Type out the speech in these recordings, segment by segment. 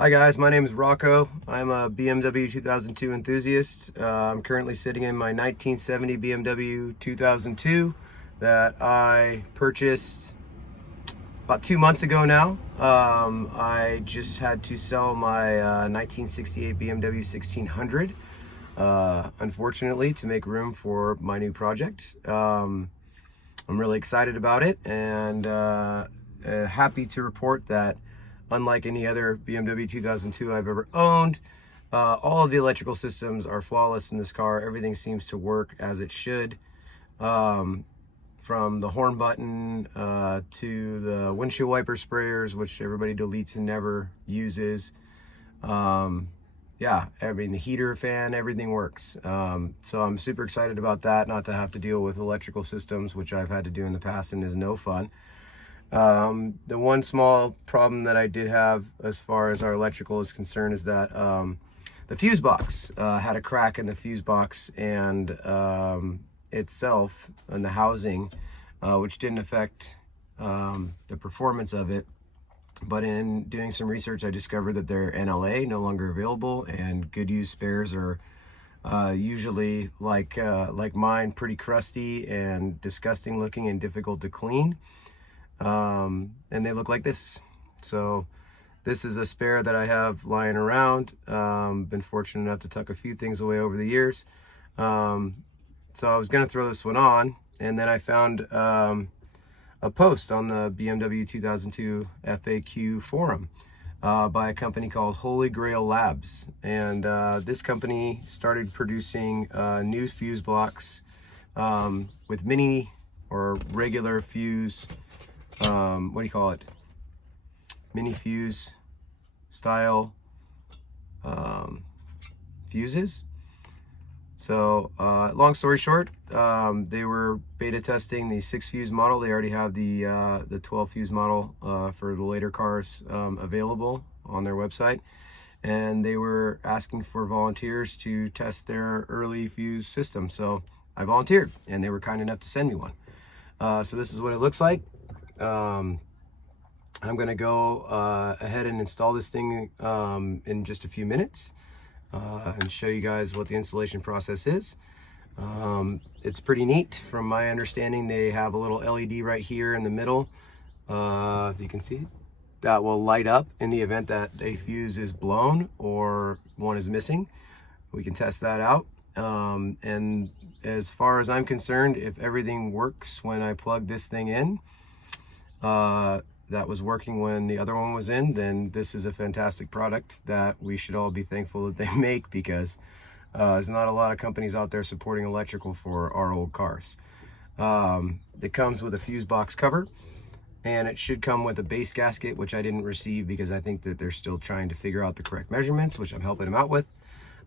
Hi guys, my name is Rocco. I'm a BMW 2002 enthusiast. I'm currently sitting in my 1970 BMW 2002 that I purchased about 2 months ago now. I just had to sell my 1968 BMW 1600, unfortunately, to make room for my new project. I'm really excited about it and happy to report that unlike any other BMW 2002 I've ever owned, all of the electrical systems are flawless in this car. Everything seems to work as it should. From the horn button to the windshield wiper sprayers, which everybody deletes and never uses. Yeah, I mean, the heater, fan, everything works. So I'm super excited about that, not to have to deal with electrical systems, which I've had to do in the past and is no fun. The one small problem that I did have as far as our electrical is concerned is that the fuse box had a crack in the fuse box and itself and the housing, which didn't affect the performance of it. But in doing some research, I discovered that they're NLA, no longer available, and good used spares are usually like mine, pretty crusty and disgusting looking and difficult to clean. And they look like this. So this is a spare that I have lying around. Been fortunate enough to tuck a few things away over the years. So I was gonna throw this one on, and then I found a post on the BMW 2002 FAQ forum by a company called Holy Grail Labs. And this company started producing new fuse blocks with mini or regular fuse, what do you call it? Mini fuse style fuses. So long story short, they were beta testing the 6 fuse model. They already have the 12 fuse model for the later cars available on their website, and they were asking for volunteers to test their early fuse system. So I volunteered, and they were kind enough to send me one. So this is what it looks like. I'm gonna go ahead and install this thing in just a few minutes and show you guys what the installation process is. It's pretty neat. From my understanding, they have a little LED right here in the middle, if you can see it, that will light up in the event that a fuse is blown or one is missing. We can test that out. And as far as I'm concerned, if everything works when I plug this thing in, that was working when the other one was in, then this is a fantastic product that we should all be thankful that they make, because there's not a lot of companies out there supporting electrical for our old cars. It comes with a fuse box cover, and it should come with a base gasket, which I didn't receive because I think that they're still trying to figure out the correct measurements, which I'm helping them out with.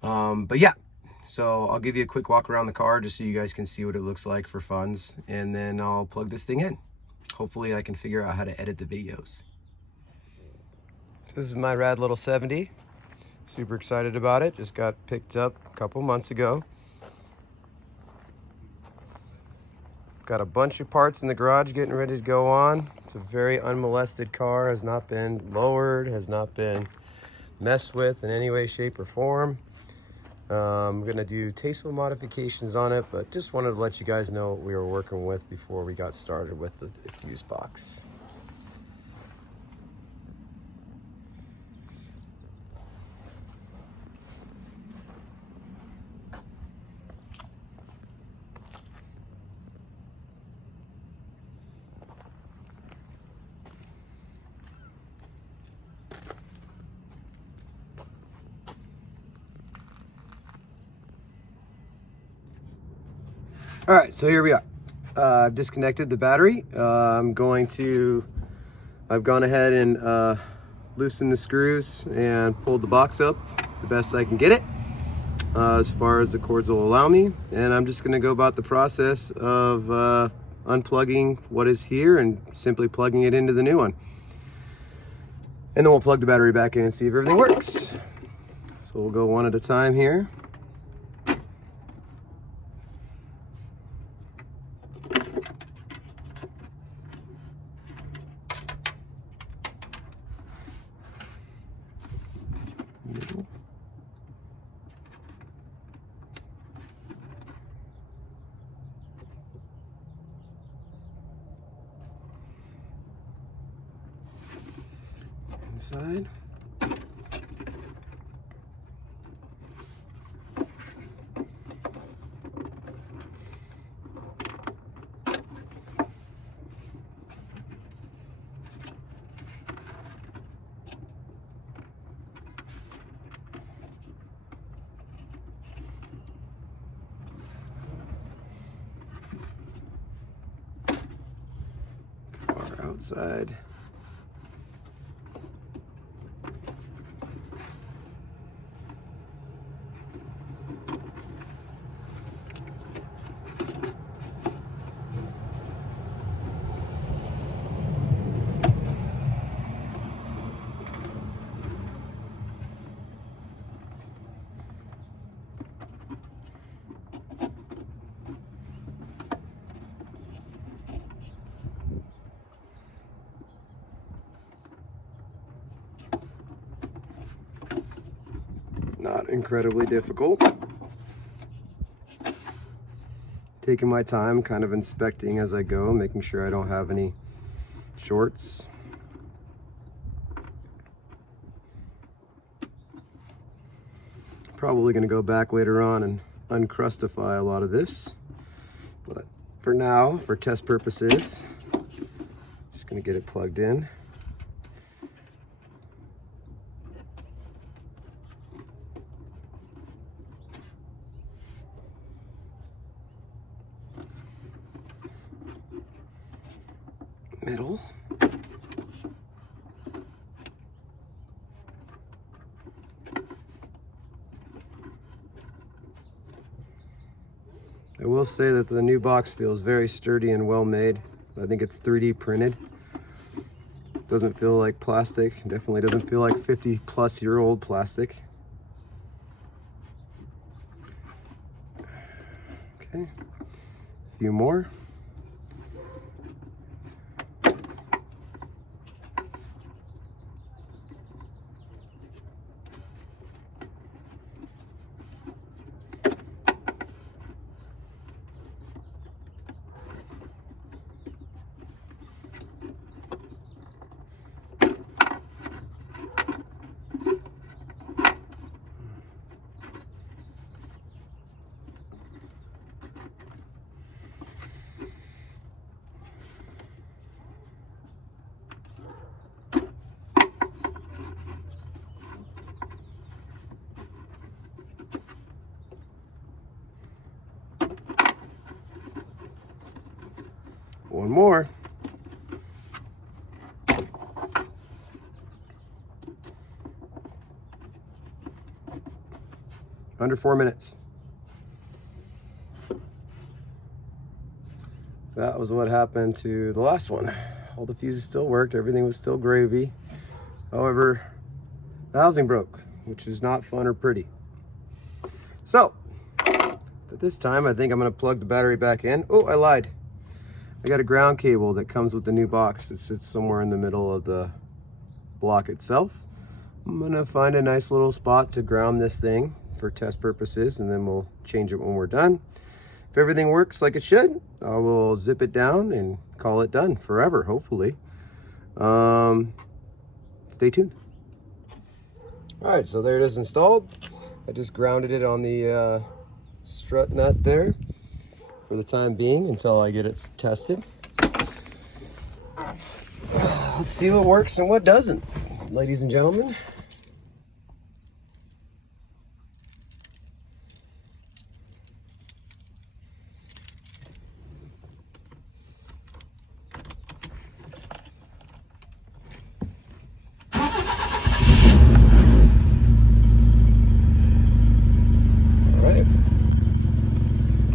But yeah, so I'll give you a quick walk around the car just so you guys can see what it looks like for funds, and then I'll plug this thing in. Hopefully I can figure out how to edit the videos. So this is my rad little 70. Super excited about it. Just got picked up a couple months ago. Got a bunch of parts in the garage getting ready to go on. It's a very unmolested car, has not been lowered, has not been messed with in any way, shape, or form. I'm gonna do tasteful modifications on it, but just wanted to let you guys know what we were working with before we got started with the fuse box. All right, so here we are. I've disconnected the battery. I've gone ahead and loosened the screws and pulled the box up the best I can get it, as far as the cords will allow me. And I'm just gonna go about the process of unplugging what is here and simply plugging it into the new one. And then we'll plug the battery back in and see if everything works. So we'll go one at a time here. inside. Far outside. Not incredibly difficult. Taking my time, kind of inspecting as I go, making sure I don't have any shorts. Probably going to go back later on and uncrustify a lot of this, but for now, for test purposes, just going to get it plugged in. Middle. I will say that the new box feels very sturdy and well made. I think it's 3D printed. Doesn't feel like plastic. Definitely doesn't feel like 50-plus-year-old plastic. Okay, a few more. One more. Under 4 minutes. That was what happened to the last one. All the fuses still worked, everything was still gravy. However, the housing broke, which is not fun or pretty. So, at this time, I think I'm gonna plug the battery back in. Oh, I lied. I got a ground cable that comes with the new box. It sits somewhere in the middle of the block itself. I'm gonna find a nice little spot to ground this thing for test purposes, and then we'll change it when we're done. If everything works like it should, I will zip it down and call it done forever, hopefully. Stay tuned. All right, so there it is installed. I just grounded it on the strut nut there for the time being until I get it tested. Let's see what works and what doesn't, ladies and gentlemen. All right,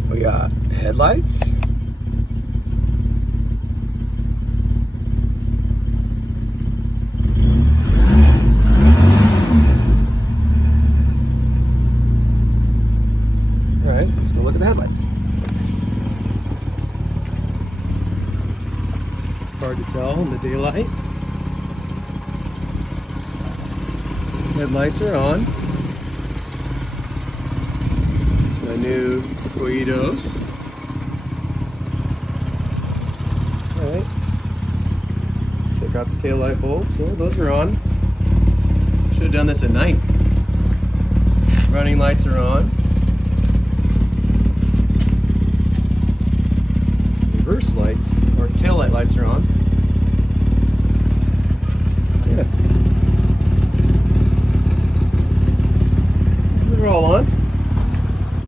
we got headlights. All right, let's go look at the headlights. Hard to tell in the daylight. Headlights are on. My new Koitos. All right. Check out the taillight bulbs. Yeah, those are on. Should have done this at night. Running lights are on. Reverse lights, or tail lights are on.